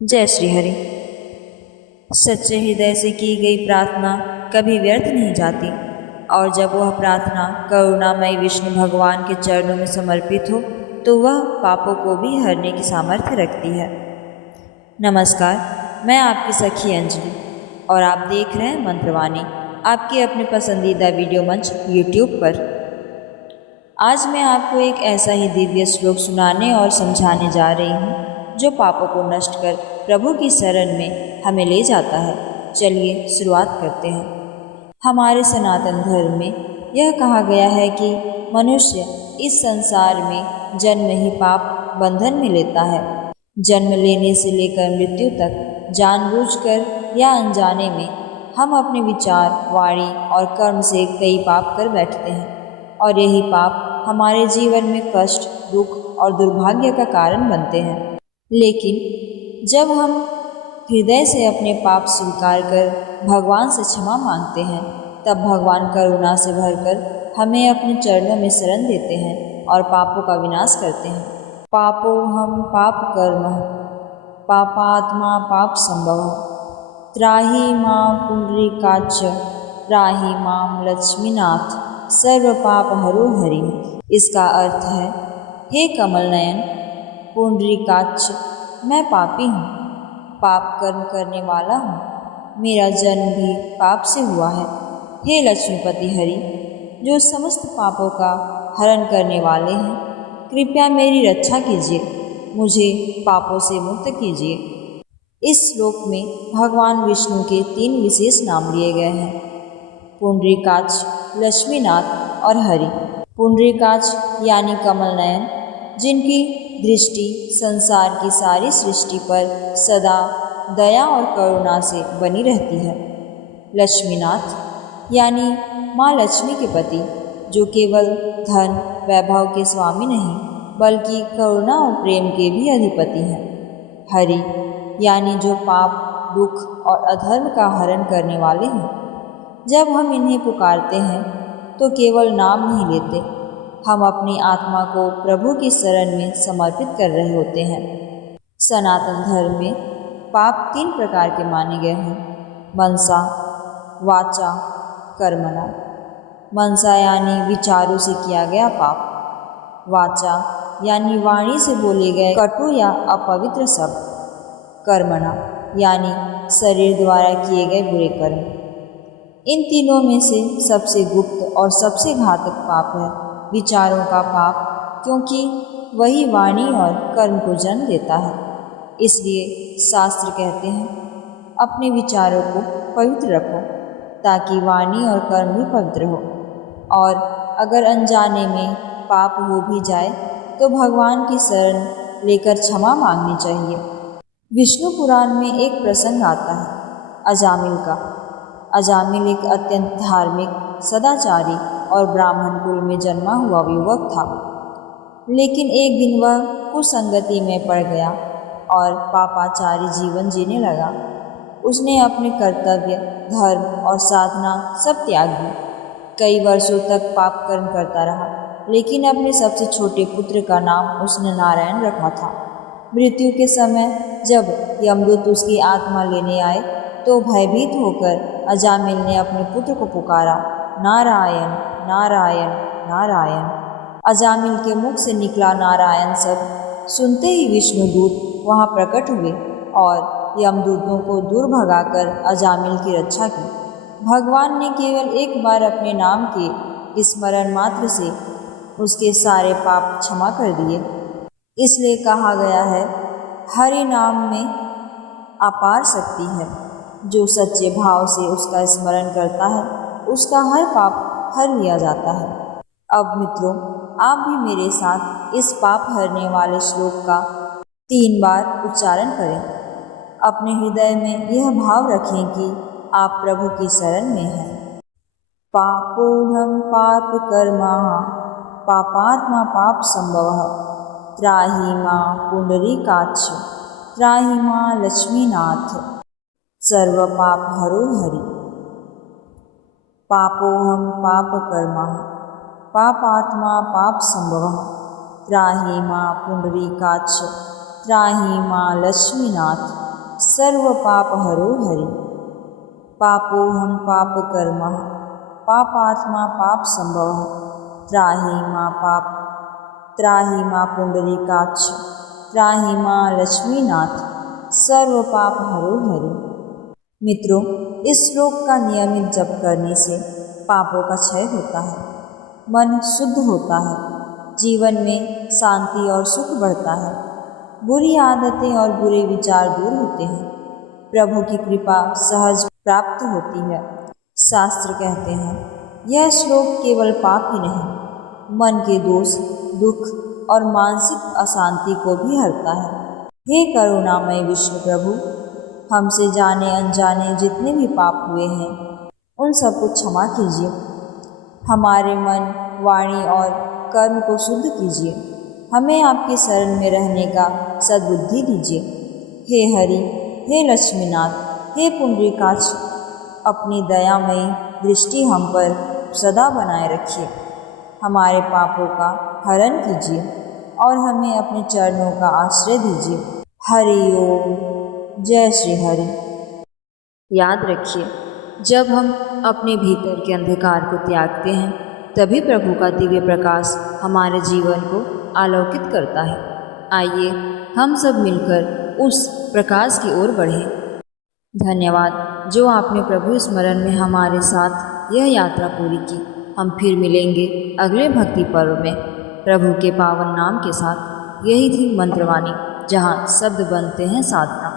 जय श्री हरि। सच्चे हृदय से की गई प्रार्थना कभी व्यर्थ नहीं जाती, और जब वह प्रार्थना करुणामय विष्णु भगवान के चरणों में समर्पित हो तो वह पापों को भी हरने की सामर्थ्य रखती है। नमस्कार, मैं आपकी सखी अंजलि और आप देख रहे हैं मंत्रवाणी, आपके अपने पसंदीदा वीडियो मंच यूट्यूब पर। आज मैं आपको एक ऐसा ही दिव्य श्लोक सुनाने और समझाने जा रही हूँ जो पापों को नष्ट कर प्रभु की शरण में हमें ले जाता है। चलिए शुरुआत करते हैं। हमारे सनातन धर्म में यह कहा गया है कि मनुष्य इस संसार में जन्म ही पाप बंधन में लेता है। जन्म लेने से लेकर मृत्यु तक जानबूझकर या अनजाने में हम अपने विचार, वाणी और कर्म से कई पाप कर बैठते हैं, और यही पाप हमारे जीवन में कष्ट, दुख और दुर्भाग्य का कारण बनते हैं। लेकिन जब हम हृदय से अपने पाप स्वीकार कर भगवान से क्षमा मांगते हैं, तब भगवान करुणा से भरकर हमें अपने चरणों में शरण देते हैं और पापों का विनाश करते हैं। पापो हम पाप कर्म पापात्मा पाप संभव त्राहि मां पुंडरीकाक्ष त्राहि मां लक्ष्मीनाथ सर्व पाप हरो हरि। इसका अर्थ है, हे कमल नयन पुंडरीकाक्ष, मैं पापी हूँ, पाप कर्म करने वाला हूँ, मेरा जन्म भी पाप से हुआ है। हे लक्ष्मीपति हरि, जो समस्त पापों का हरण करने वाले हैं, कृपया मेरी रक्षा कीजिए, मुझे पापों से मुक्त कीजिए। इस श्लोक में भगवान विष्णु के 3 विशेष नाम लिए गए हैं, पुंडरीकाक्ष, लक्ष्मीनाथ और हरि। पुंडरीकाक्ष यानी कमल नयन, जिनकी दृष्टि संसार की सारी सृष्टि पर सदा दया और करुणा से बनी रहती है। लक्ष्मीनाथ यानी माँ लक्ष्मी के पति, जो केवल धन वैभव के स्वामी नहीं बल्कि करुणा और प्रेम के भी अधिपति हैं। हरि यानी जो पाप, दुख और अधर्म का हरण करने वाले हैं। जब हम इन्हें पुकारते हैं तो केवल नाम नहीं लेते, हम अपनी आत्मा को प्रभु की शरण में समर्पित कर रहे होते हैं। सनातन धर्म में पाप 3 प्रकार के माने गए हैं, मनसा, वाचा, कर्मणा। मनसा यानी विचारों से किया गया पाप, वाचा यानी वाणी से बोले गए कटु या अपवित्र शब्द, कर्मणा यानी शरीर द्वारा किए गए बुरे कर्म। इन तीनों में से सबसे गुप्त और सबसे घातक पाप है विचारों का पाप, क्योंकि वही वाणी और कर्म को जन्म देता है। इसलिए शास्त्र कहते हैं, अपने विचारों को पवित्र रखो ताकि वाणी और कर्म भी पवित्र हो। और अगर अनजाने में पाप हो भी जाए तो भगवान की शरण लेकर क्षमा मांगनी चाहिए। विष्णु पुराण में एक प्रसंग आता है अजामिल का। अजामिल एक अत्यंत धार्मिक, सदाचारी और ब्राह्मण कुल में जन्मा हुआ युवक था। लेकिन एक दिन वह कुसंगति में पड़ गया और पापाचारी जीवन जीने लगा। उसने अपने कर्तव्य, धर्म और साधना सब त्याग दी। कई वर्षों तक पाप कर्म करता रहा, लेकिन अपने सबसे छोटे पुत्र का नाम उसने नारायण रखा था। मृत्यु के समय जब यमदूत उसकी आत्मा लेने आए तो भयभीत होकर अजामिल ने अपने पुत्र को पुकारा, नारायण नारायण नारायण। अजामिल के मुख से निकला नारायण शब्द सुनते ही विष्णुदूत वहाँ प्रकट हुए और यमदूतों को दूर भगाकर अजामिल की रक्षा की। भगवान ने केवल एक बार अपने नाम के स्मरण मात्र से उसके सारे पाप क्षमा कर दिए। इसलिए कहा गया है, हरि नाम में अपार शक्ति है। जो सच्चे भाव से उसका स्मरण करता है, उसका हर पाप हर लिया जाता है। अब मित्रों, आप भी मेरे साथ इस पाप हरने वाले श्लोक का 3 बार उच्चारण करें। अपने हृदय में यह भाव रखें कि आप प्रभु की शरण में हैं। पापोऽहं पाप कर्मा पापात्मा पाप संभव त्राहि मां पुंडरीकाक्ष त्राहि मां लक्ष्मीनाथ सर्व पाप हरो हरि। पापोऽहं पाप कर्मा पापात्मा पाप संभव त्राहि मां पुंडरीकाक्ष त्राहि मां लक्ष्मीनाथ सर्व पाप हरो हरि। पापो हम पाप कर्मः पापात्मा पाप संभवः त्राहि मां पुंडरीकाक्ष त्राहि मां लक्ष्मीनाथ सर्व पाप हरो हरि। मित्रों, इस श्लोक का नियमित जप करने से पापों का क्षय होता है, मन शुद्ध होता है, जीवन में शांति और सुख बढ़ता है, बुरी आदतें और बुरे विचार दूर होते हैं, प्रभु की कृपा सहज प्राप्त होती है। शास्त्र कहते हैं, यह श्लोक केवल पाप ही नहीं, मन के दोष, दुख और मानसिक अशांति को भी हरता है। हे करुणामय विष्णु प्रभु, हमसे जाने अनजाने जितने भी पाप हुए हैं उन सबको क्षमा कीजिए। हमारे मन, वाणी और कर्म को शुद्ध कीजिए। हमें आपके शरण में रहने का सद्बुद्धि दीजिए। हे हरि, हे लक्ष्मीनाथ, हे पुंडरीकाक्ष, अपनी दयामयी दृष्टि हम पर सदा बनाए रखिए। हमारे पापों का हरण कीजिए और हमें अपने चरणों का आश्रय दीजिए। हरि ओम। जय श्री हरि। याद रखिए, जब हम अपने भीतर के अंधकार को त्यागते हैं तभी प्रभु का दिव्य प्रकाश हमारे जीवन को आलोकित करता है। आइए हम सब मिलकर उस प्रकाश की ओर बढ़ें। धन्यवाद जो आपने प्रभु स्मरण में हमारे साथ यह यात्रा पूरी की। हम फिर मिलेंगे अगले भक्ति पर्व में प्रभु के पावन नाम के साथ। यही थी मंत्रवाणी, जहाँ शब्द बनते हैं साधना।